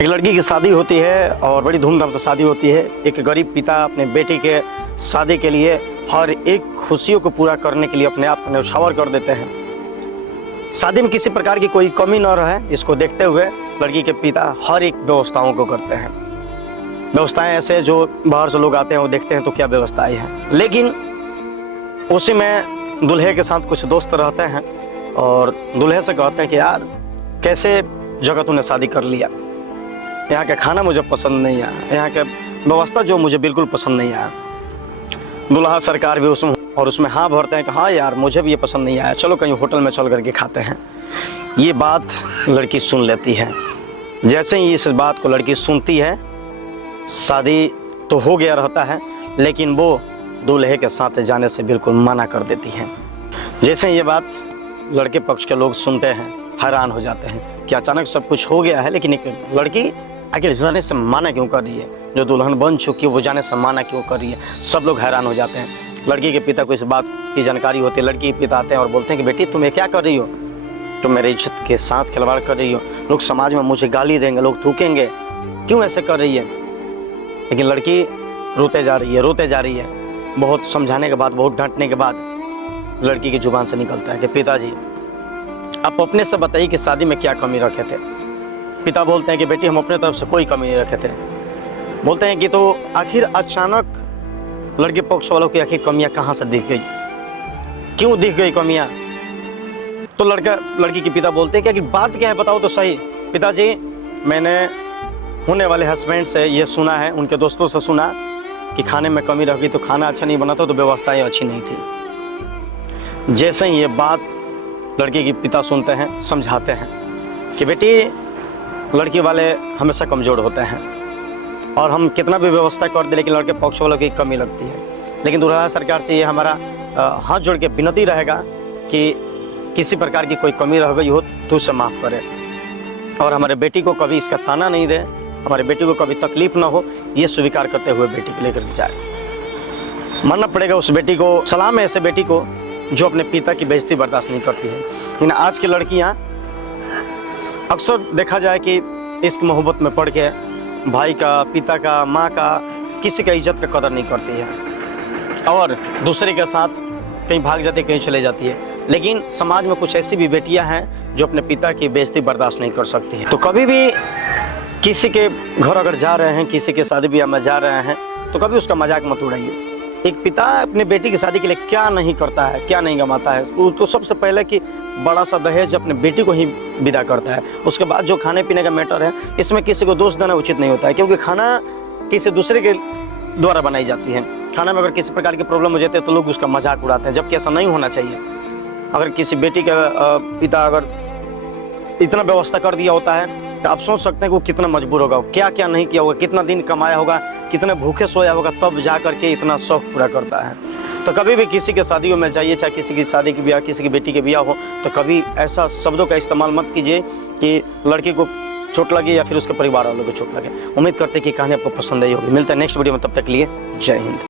एक लड़की की शादी होती है और बड़ी धूमधाम से शादी होती है। एक गरीब पिता अपने बेटी के शादी के लिए हर एक खुशियों को पूरा करने के लिए अपने आप को न्यौछावर कर देते हैं। शादी में किसी प्रकार की कोई कमी न रहे, इसको देखते हुए लड़की के पिता हर एक व्यवस्थाओं को करते हैं। व्यवस्थाएं ऐसे जो बाहर से लोग आते हैं वो देखते हैं तो क्या व्यवस्थाएं हैं, लेकिन उसी में दूल्हे के साथ कुछ दोस्त रहते हैं और दूल्हे से कहते हैं कि यार कैसे जगह तूने शादी कर लिया, यहाँ का खाना मुझे पसंद नहीं आया, यहाँ का व्यवस्था जो मुझे बिल्कुल पसंद नहीं आया। दूल्हा सरकार भी उसमें हाँ भरते हैं कि हाँ यार मुझे भी ये पसंद नहीं आया, चलो कहीं होटल में चल करके खाते हैं। ये बात लड़की सुन लेती है। जैसे ही इस बात को लड़की सुनती है, शादी तो हो गया रहता है, लेकिन वो दूल्हे के साथ जाने से बिल्कुल मना कर देती है। जैसे ही ये बात लड़के पक्ष के लोग सुनते हैं, हैरान हो जाते हैं कि अचानक सब कुछ हो गया है, लेकिन एक लड़की आखिर जाने से माना क्यों कर रही है, जो दुल्हन बन चुकी है वो जाने से माना क्यों कर रही है। सब लोग हैरान हो जाते हैं। लड़की के पिता को इस बात की जानकारी होती है। लड़की के पिता आते हैं और बोलते हैं कि बेटी तुम ये क्या कर रही हो, तुम मेरी इज्जत के साथ खिलवाड़ कर रही हो, लोग समाज में मुझे गाली देंगे, लोग थूकेंगे, क्यों ऐसे कर रही है। लेकिन लड़की रोते जा रही है। बहुत समझाने के बाद, बहुत डांटने के बाद लड़की की जुबान से निकलता है कि पिताजी आप अपने से बताइए कि शादी में क्या कमी रखे थे। पिता बोलते हैं कि बेटी हम अपने तरफ से कोई कमी नहीं रखे थे। बोलते हैं कि तो आखिर अचानक लड़के पक्ष वालों की आखिर कमियां कहाँ से दिख गई, क्यों दिख गई कमियां। तो लड़की के पिता बोलते हैं कि आखिर बात क्या है बताओ तो सही। पिताजी मैंने होने वाले हस्बैंड से ये सुना है, उनके दोस्तों से सुना कि खाने में कमी रह गई, तो खाना अच्छा नहीं बना था, तो व्यवस्थाएं अच्छी नहीं थी। जैसे ही ये बात लड़की के पिता सुनते हैं, समझाते हैं कि बेटी लड़की वाले हमेशा कमज़ोर होते हैं और हम कितना भी व्यवस्था कर दे लेकिन लड़के पक्ष वालों की कमी लगती है। लेकिन दूल्हा सरकार से ये हमारा हाथ जोड़ के विनती रहेगा कि किसी प्रकार की कोई कमी रह गई हो तो उसे माफ़ करें और हमारे बेटी को कभी इसका ताना नहीं दे, हमारे बेटी को कभी तकलीफ ना हो, ये स्वीकार करते हुए बेटी को लेकर के जाए। मानना पड़ेगा उस बेटी को, सलाम है ऐसे बेटी को जो अपने पिता की बेइज्जती बर्दाश्त नहीं करती है। लेकिन आज की लड़कियां अक्सर देखा जाए कि इश्क मोहब्बत में पड़ के भाई का, पिता का, माँ का, किसी का इज्जत का कदर नहीं करती है और दूसरे के साथ कहीं भाग जाती है, कहीं चले जाती है। लेकिन समाज में कुछ ऐसी भी बेटियां हैं जो अपने पिता की बेइज्जती बर्दाश्त नहीं कर सकती है। तो कभी भी किसी के घर अगर जा रहे हैं, किसी के शादी ब्याह में जा रहे हैं, तो कभी उसका मजाक मत उड़ाइए। एक पिता अपने बेटी की शादी के लिए क्या नहीं करता है, क्या नहीं गंवाता है। वो तो सबसे पहले कि बड़ा सा दहेज अपने बेटी को ही विदा करता है। उसके बाद जो खाने पीने का मैटर है, इसमें किसी को दोष देना उचित नहीं होता है, क्योंकि खाना किसी दूसरे के द्वारा बनाई जाती है। खाना में अगर किसी प्रकार की प्रॉब्लम हो जाती है तो लोग उसका मजाक उड़ाते हैं, जबकि ऐसा नहीं होना चाहिए। अगर किसी बेटी का पिता अगर इतना व्यवस्था कर दिया होता है तो आप सोच सकते हैं कि वो कितना मजबूर होगा, क्या क्या नहीं किया होगा, कितना दिन कमाया होगा, कितने भूखे सोया होगा, तब जा करके इतना शौक पूरा करता है। तो कभी भी किसी के शादियों में जाइए, चाहे किसी की शादी की ब्याह, किसी की बेटी के ब्याह हो, तो कभी ऐसा शब्दों का इस्तेमाल मत कीजिए कि लड़की को चोट लगे या फिर उसके परिवार वालों को चोट लगे। उम्मीद करते हैं कि कहानी आपको पसंद आई होगी। मिलता है नेक्स्ट वीडियो में, तब तक के लिए जय हिंद।